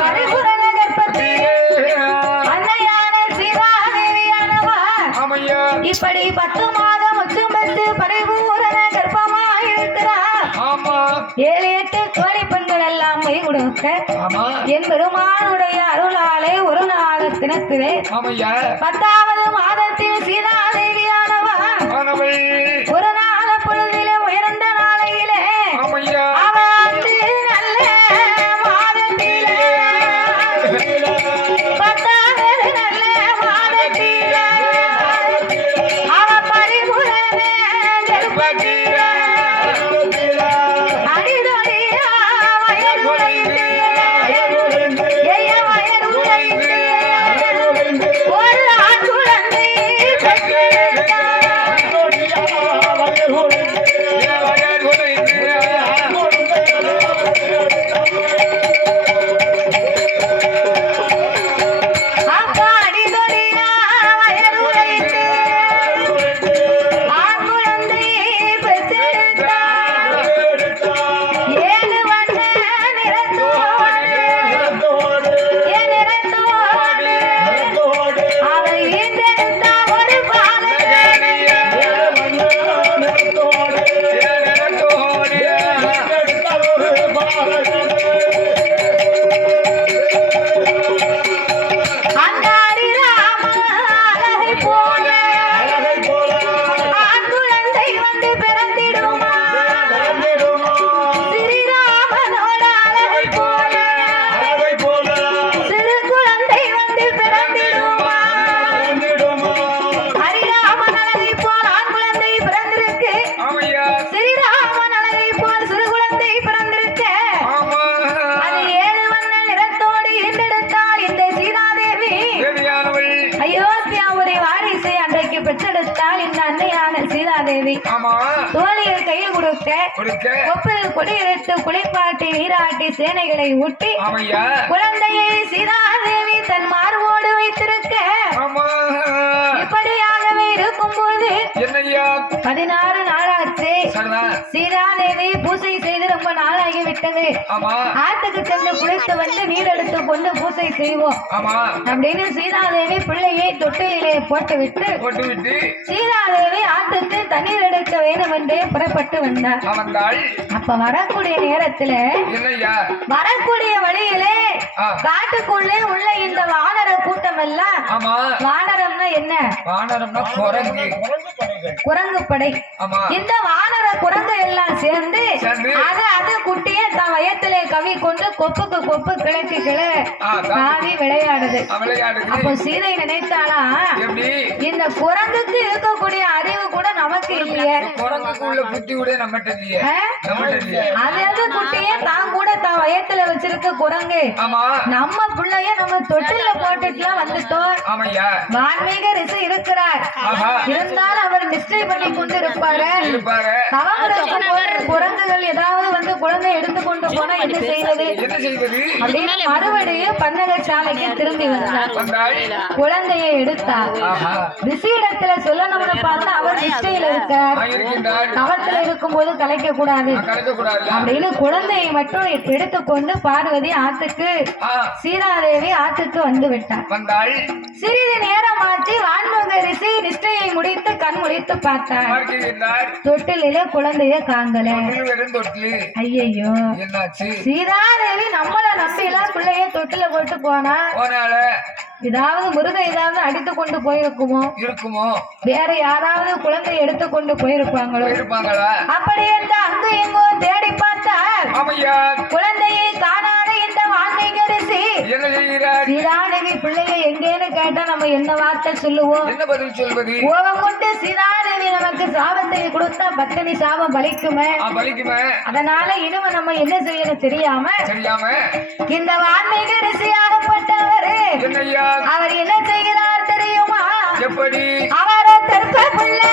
பரிபூரண கர்ப்பத்தி அன்னையான சீதாதேவியானவா இப்படி 10 மாதம் உச்சும்பத்து பரிபூரண கர்ப்பமாயிருக்கிறார். 7 8 கோடி பெண்கள் எல்லாம் கை கொடுக்க என் பெருமானுடைய அருளாலே ஒரு நாளத்தினத்திலே 10வது மாதத்தில் சீதாதேவியானவா ஒரு நாள பொழுதிலே உயர்ந்த நாளையிலே அவள் நல்ல மாதத்திலே 10வது நல்ல மாதத்திலே அவ பரிபூரண கர்ப்பத்திலே அடிதொடியா வயதுடைந்து ஒரு ஆண் குழந்தை பெற்றெடுத்தால் இந்த அன்னையான சீதாதேவி தோழிகள் கையில் கொடுக்க கொப்பில் கொடியெடுத்து குளிப்பாட்டி நீராட்டி சேனைகளை ஊட்டி குழந்தையை சீதாதேவி தன் மார்போடு வைத்திருக்க இப்படியாகவே இருக்கும்போது 16 நாளாச்சு. சீதாதேவி பூசை செய்து ரொம்ப நாளாகி விட்டது. ஆத்துக்கு சென்று குளித்து வந்து நீர் எடுத்து கொண்டு பூசை செய்வோம் அப்படின்னு சீதாதேவி பிள்ளையை தொட்டிலே போட்டுவிட்டு சீதாதேவி ஆத்துக்கு தண்ணீர் எடுக்க வேண்டும் என்றே புறப்பட்டு வந்தார். அப்ப வரக்கூடிய நேரத்துல வரக்கூடிய வழியிலே காட்டுக்குள்ளே உள்ள இந்த வானர கூட்டம் எல்லாம் வானரம்னா என்ன? வானரம்னா குரங்கு படை. இந்த வானர குரங்கு எல்லாம் சேர்ந்து அது குட்டிய தன் வயத்திலே கவி கொண்டு கொப்புக்கு கொப்பு கிழக்கு காவி விளையாடுது. அப்போ சீதை நினைத்தாளா இந்த குரங்குக்கு இருக்கக்கூடிய அறிவு கூட நமக்கு இல்லையே, அது குட்டிய தான் கூட தன் வயத்துல வச்சிருக்க குரங்கு நம்ம பிள்ளைய நம்ம தொட்டில போட்டுட்டுலாம் வந்துட்டோம். வான்மீக ரிஷி இருக்கிறார், இருந்தாலும் அவர் நிச்சய பண்ணி கொண்டு இருப்பாரு. குரங்குகள் ஏதாவது வந்து குழந்தை எடுத்துக்கொண்டு போனா என்ன செய்வது அப்படின்னு மறுபடியும் பன்னகசாலைக்கு திரும்பி வந்தார். குழந்தையை எடுத்தார். ரிஷியிடத்துல சொல்லணும்னு பார்த்தா அவர் நிச்சயில இருக்கார். தவத்துல இருக்கும் போது கலைக்க கூடாது அப்படின்னு குழந்தையை மட்டும் எடுத்துக்கொண்டு பார்வதி ஆத்துக்கு சீதாதேவி ஆத்துக்கு வந்து விட்டார். சிறிது நேரம் ஆச்சு. வான்முக ரிஷி நிஷ்டையை முடித்து கண் முடித்து பார்த்தார். தொட்டிலே குழந்தைய காங்கல. ஐயோ, சீதாதேவி நம்மள நம்பிலாம் பிள்ளைய தொட்டில போட்டு போனா ஏதாவது முருகை ஏதாவது அடித்து கொண்டு போயிருக்குமோ வேற யாராவது குழந்தை எடுத்து கொண்டு போயிருப்பாங்களோ? அப்படி என்று அங்கு எங்கோ தேடி பார்த்தார். குழந்தையை காணாத இந்த வான்மீக ரிஷி சீதாதேவி பிள்ளையை எங்கேன்னு கேட்டா நம்ம என்ன வார்த்தை சொல்லுவோம்? என்ன பதில் சொல்வது? கோபம் கொண்டு சீதாதேவி நமக்கு சாபத்தை கொடுத்தா பத்தினி சாபம் பலிக்குமே. அதனால இனிமே நம்ம என்ன செய்யணும் தெரியாம இந்த வான்மீக ரிஷியாகப்பட்டவர் அவர் என்ன செய்கிறார் தெரியுமா? எப்படி? அவரை தற்ப பிள்ளை